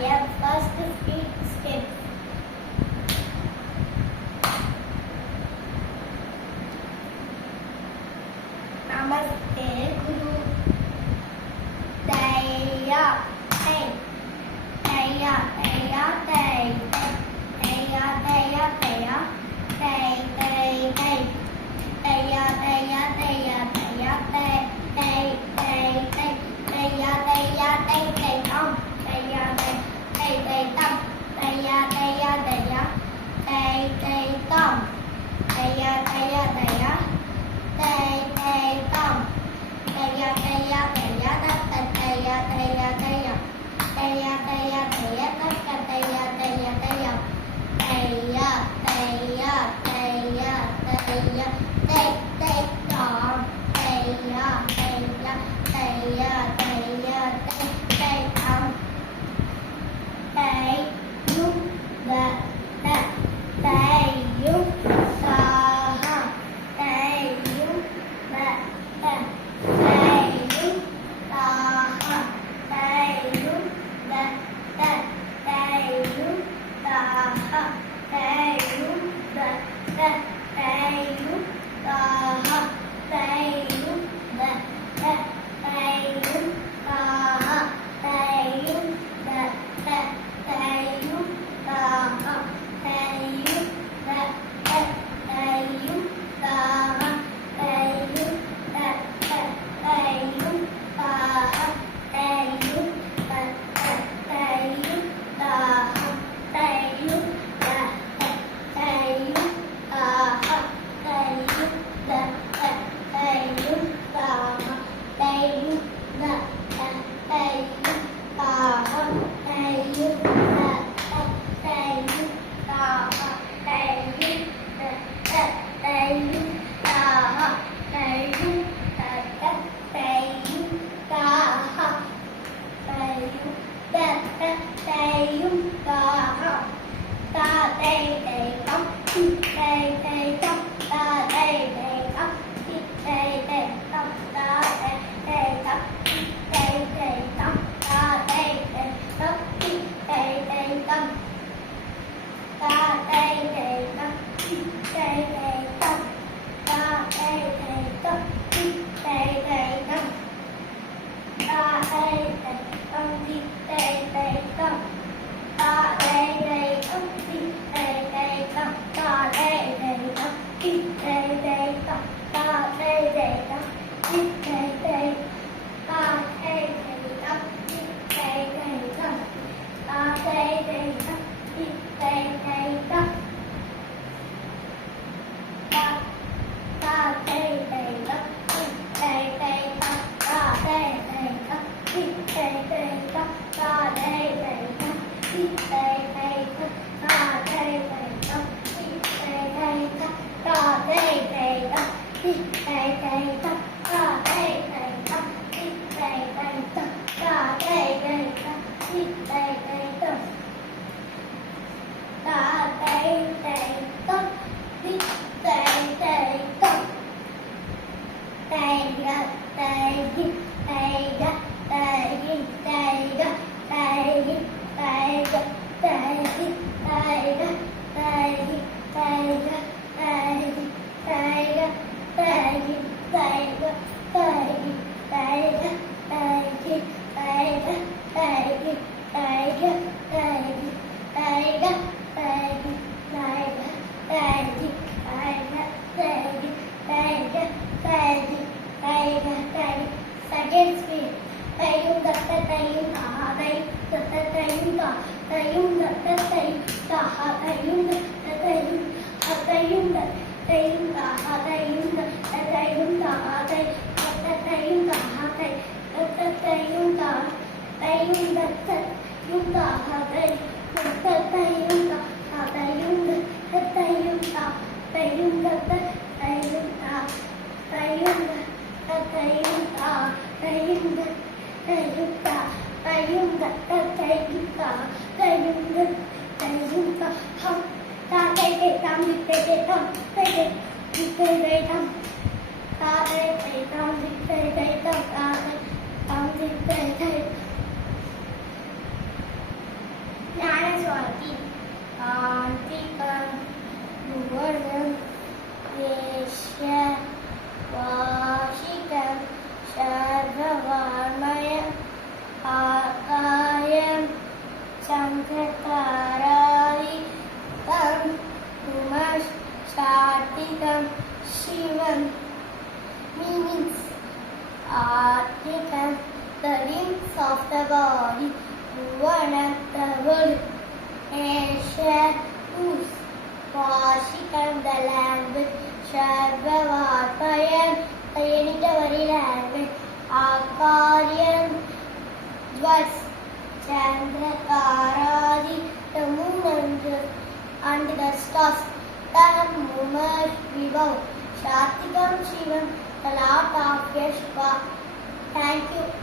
Yeah, first speed step. Namaste Guru. Daya, hey. Daya, daya, day. Daya, daya, daya. Day, day, day. Daya, daya, daya, daya, day. Day, day, day. Daya, daya, day, day, tom. Daya, day, day, day, tom. Daya, daya, daya. Day, day, tom. Daya, daya, daya. Day, day, tom. Daya, daya, daya, da, da, daya, daya, daya. Daya, daya, daya, da, da, daya, daya, daya. Daya, daya, daya, daya. Day, day, tom. Daya, daya, daya, daya, day, day, tom. Day, you, da, da. Day, you, da, ha. Day, you, da, da. Day, you, da, ha. Day, you, da, da. Day, you, da, ha. Day, you, da, da. Day, you, da, ha. Day, you, da, da. Day, you, da, ha. Day, you, da, da. Day, you, da, ha. Day, you, da, da. Day, you, da, ha. Day, you, da, da. Day, you, da, ha. Day, you, da, da. Day, you, da, ha. Day, you, da, da. Day, you, da, ha. Day, you, da, da. Day, you, da, ha. Day, you, da, da. Day, you, da, ha. Day, you, da, da. Day, you, da, ha. Day, you, da, da. Day, you, da, ha. Day, you, da, da. Day, you, da, ha. Day, you, da, da. Day, you, da, ha. Da, day, day, come. Day, day, come. Da, day, day, come. Day, day, come. Da, day, day, come. Day, day, come. Da, day, day, come. Day, day, come. Da, day, day, come. Day, day, come. Da, day, day, come. Day, day, come. Da, day, day, come. Day, day, come. Da, day, day, come. Day, day, come. Da, day, day, come. Day, day, come. Da, day, day, come. Day, day, da, day, day, come. Day, day, come. Da, day, day, come. Day, day, come. Da, da, day, day, come. Day, day, come. Da, day, day, come. Day, day, come. Da, day, day, come. Day, day, come. Da, day, day, come. Day, day, come. Da, day, day, come. Day, day, come. Da, day, day, come. Day, day, come. Da, day, day, come. Day, day, come. Da, day, day, come. Day, day, come. Day, day, day, day, day, day, Second speed. Tayum datta tayum taha tayum datta tayum taha tayum datta tayum taha tayum datta tayum tayum datta tayum taha tayum datta tayum taha tayum datta tayum taha tayum datta tayum taha tayum datta tayum taha tayum datta tayum taha tayum datta tayum taha tayum datta tayum taha tayum datta tayum taha tayum datta Tayumta, tayumta, tayumta, tayumta, tayumta, hum, ta tay tay tam, tay tay tam, tay tay, tay tay tam, ta tay tay tam, tay tay tam, ta tay tam, tay tay. Antikam, Bhuvanam, Yeshya, Vashikam, Sarvavarmayam, Akayam, Sankakarayikam, Umas, Satikam, Shivam, meanings Artikam, the limbs of the body, Bhuvanam, the world, Asia, whose, Vashikam, the language, Sarvavarmayam, the unitary language, Akaryam, dwarfs, Chandrakaradi, the moon and the stars, Tam, Mumar, Vibhav, Shatikam, Shivam, the Lord of Yeshua. Thank you.